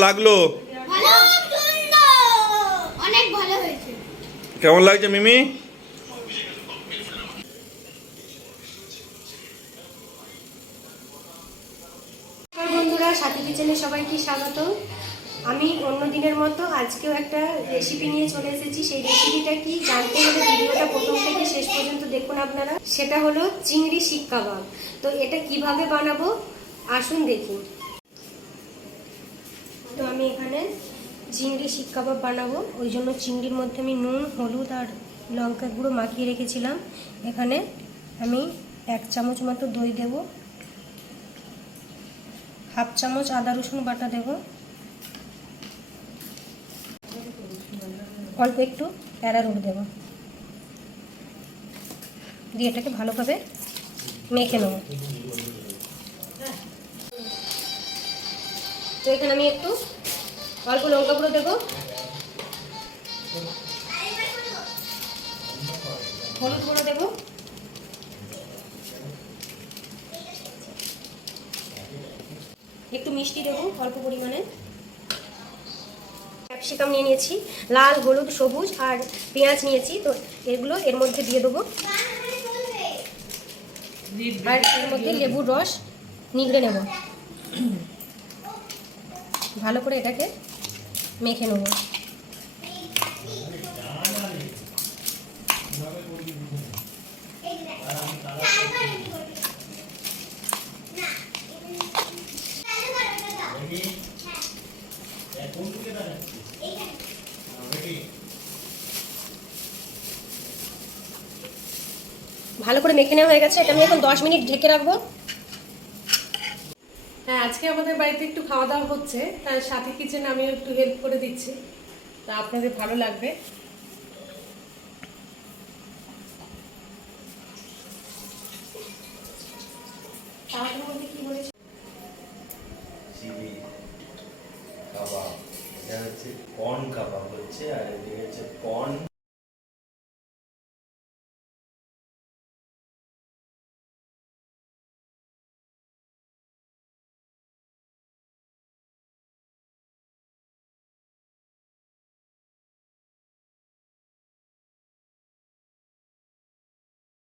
লাগলো? অনেক ভালো হয়েছে। কেমন লাগছে মিমি? বন্ধুরা, সাথী কিচেনে সবাইকে স্বাগত। আমি অন্য দিনের মতো আজকেও একটা রেসিপি নিয়ে চলে এসেছি। সেই রেসিপিটা কি জানতে হলে ভিডিওটা প্রথম থেকে শেষ পর্যন্ত দেখুন আপনারা। সেটা হলো চিংড়ি শিক কাবাব। তো এটা কিভাবে বানাবো আসুন দেখি। তো আমি এখানে চিংড়ি শিক কাবাব বানাবো, ওই জন্য চিংড়ির মধ্যে আমি নুন, হলুদ আর লঙ্কা গুঁড়ো মাখিয়ে রেখেছিলাম। এখানে আমি 1 চামচ মতো দই দেব, 1/2 চামচ আদা রসুন বাটা দেব, অল্প একটু অ্যারারুট দেব, দিয়ে এটাকে ভালোভাবে মেখে নেব। তো এখানে আমি একটু অল্প লঙ্কা গুঁড়ো দেব, হলুদ গুঁড়ো দেব, একটু মিষ্টি দেবো অল্প পরিমাণে, ক্যাপসিকাম নিয়ে নিয়েছি, লাল, হলুদ, সবুজ আর পেঁয়াজ নিয়েছি। তো এগুলো এর মধ্যে দিয়ে দেবো, আর এর মধ্যে লেবুর রস নিগড়ে নেব। ভালো করে এটাকে মেখে নেব। ভালো করে মেখে নেওয়া হয়ে গেছে। এটা আমি এখন 10 মিনিট ঢেকে রাখবো। হ্যাঁ, আজকে আমাদের বাড়িতে একটু খাওয়া দাওয়া হচ্ছে, তার সাথে কিচেন আমিও একটু হেল্প করে দিচ্ছি, তা আপনাদের ভালো লাগবে। তার মধ্যে কি বলেছে? কাবাব, এটা হচ্ছে কর্ন কাবাব হচ্ছে, আর এদিকে হচ্ছে কর্ন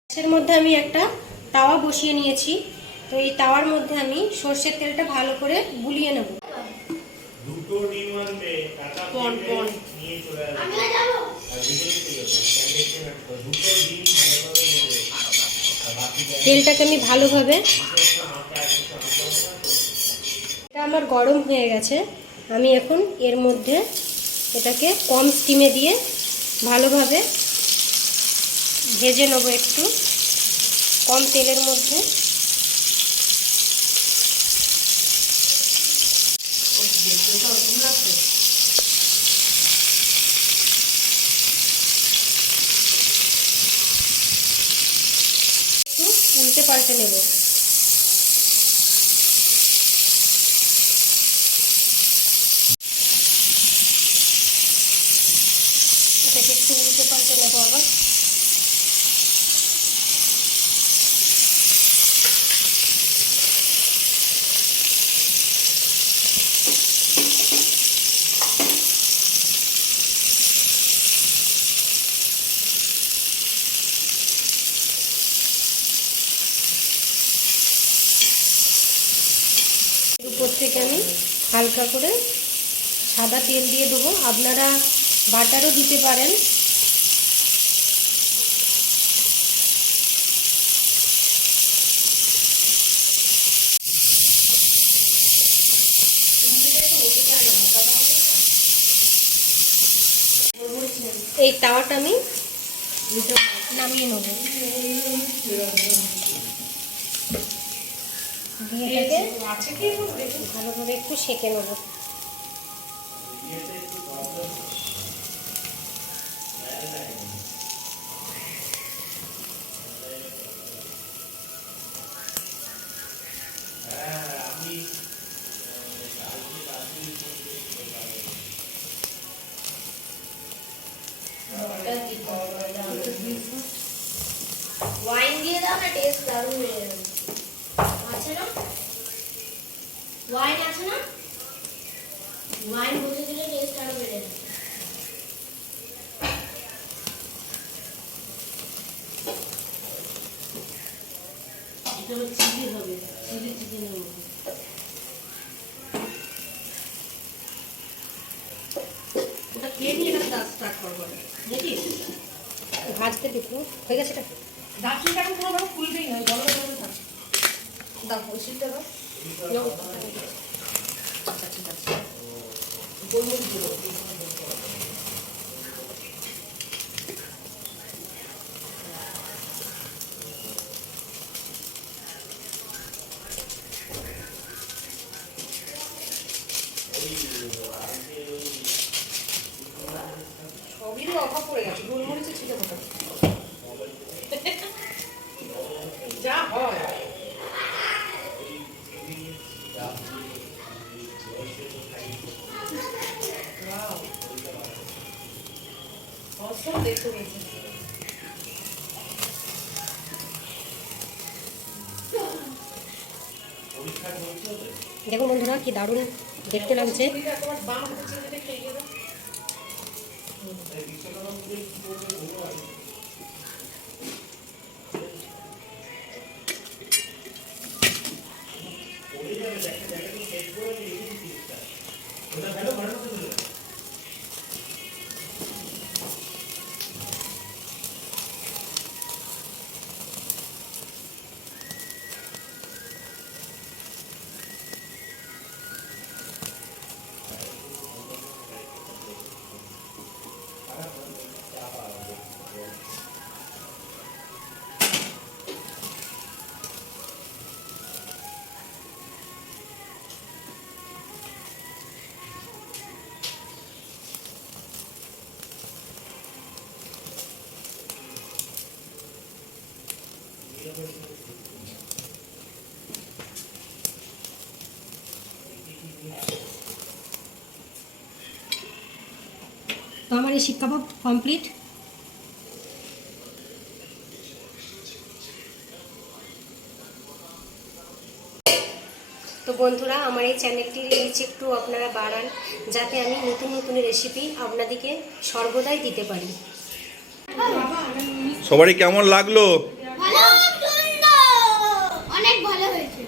এর মধ্যে আমি একটা তাওয়া বসিয়ে নিয়েছি। তো এই তাওয়ার মধ্যে আমি সর্ষের তেলটা ভালো করে গুলিয়ে নেব। দুটো ডিম আনবে, টাকা নিয়ে চলে আসবে। আমি যাব। আর দুটো ডিম ভালোভাবে নেবে। তেলটাকে আমি ভালোভাবে, এটা আমার গরম হয়ে গেছে। আমি এখন এর মধ্যে এটাকে কম স্টিমে দিয়ে ভালোভাবে ভেজে নেব, একটু কম তেলের মধ্যে। একটু উল্টে পাল্টে নেব। এটাকে একটু উল্টে পাল্টে নেব আবার। উপর থেকে আমি হালকা করে সাদা তেল দিয়ে দেবো, আপনারা বাটারও দিতে পারেন। এই তাওয়াটা আমি নামিয়ে নেব, দিয়ে এটাকে ভালোভাবে একটু সেঁকে নেব। ওয়াইন দিয়ে দাও না, টেস্ট দারুণ হয়ে যাবে। আছে না ওয়াইন? আছে না? ওয়াইন বসে দিলে টেস্ট আরো বেড়ে যাবে। এটা আবার চিলি হবে, চিলি চিকেনের মতো। ওটা খেয়ে নিয়ে এটা স্টার্ট করবো দেখি। ভাজতে দেখো হয়ে গেছে এটা। দার্জিলিংটা এখন কোনো ভাবে ফুলবেই না, গরমে গরমে থাক। দাও ওই শিটটা দাও। আচ্ছা ঠিক আছে। গোলমরিচ দেবো। সবই অভাব পড়ে গেছে, গোলমরিচে ছিটে ফোটা যা হয়। অসম দেখতে গেছে। দেখো বন্ধুরা কি দারুণ দেখতে লাগছে। তোমার বাম হাতে চিংড়িটা খেয়ে দাও। তো আমার এই শিক কাবাব কমপ্লিট। তো বন্ধুরা আমার এই চ্যানেলটির রিচ একটু আপনারা বাড়ান, যাতে আমি নতুন নতুন রেসিপি আপনাদেরকে সর্বদাই দিতে পারি। সবারই কেমন লাগলো? ভালো, সুন্দর, অনেক ভালো হয়েছে।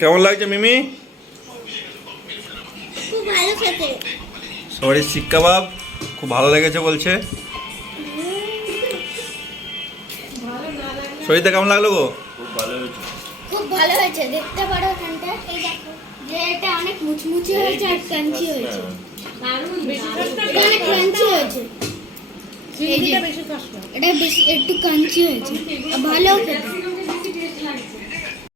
কেমন লাগছে মিমি? খুব ভালো খেতে। সবারই শিক কাবাব খুব ভালো লেগেছে বলছে। সরিতা কেমন লাগলো গো? খুব ভালো হয়েছে। খুব ভালো হয়েছে, দেখতে পারো এখানটা। এই দেখো যে এটা অনেক মুচমুচে হয়েছে আর ক্রাঞ্চি হয়েছে। দারুণ, বেশি খাস না। এটা অনেক ক্রাঞ্চি হয়েছে। চিংড়িটা বেশি খাস না। এটা বেশি একটু ক্রাঞ্চি হয়েছে আর ভালো খেতে।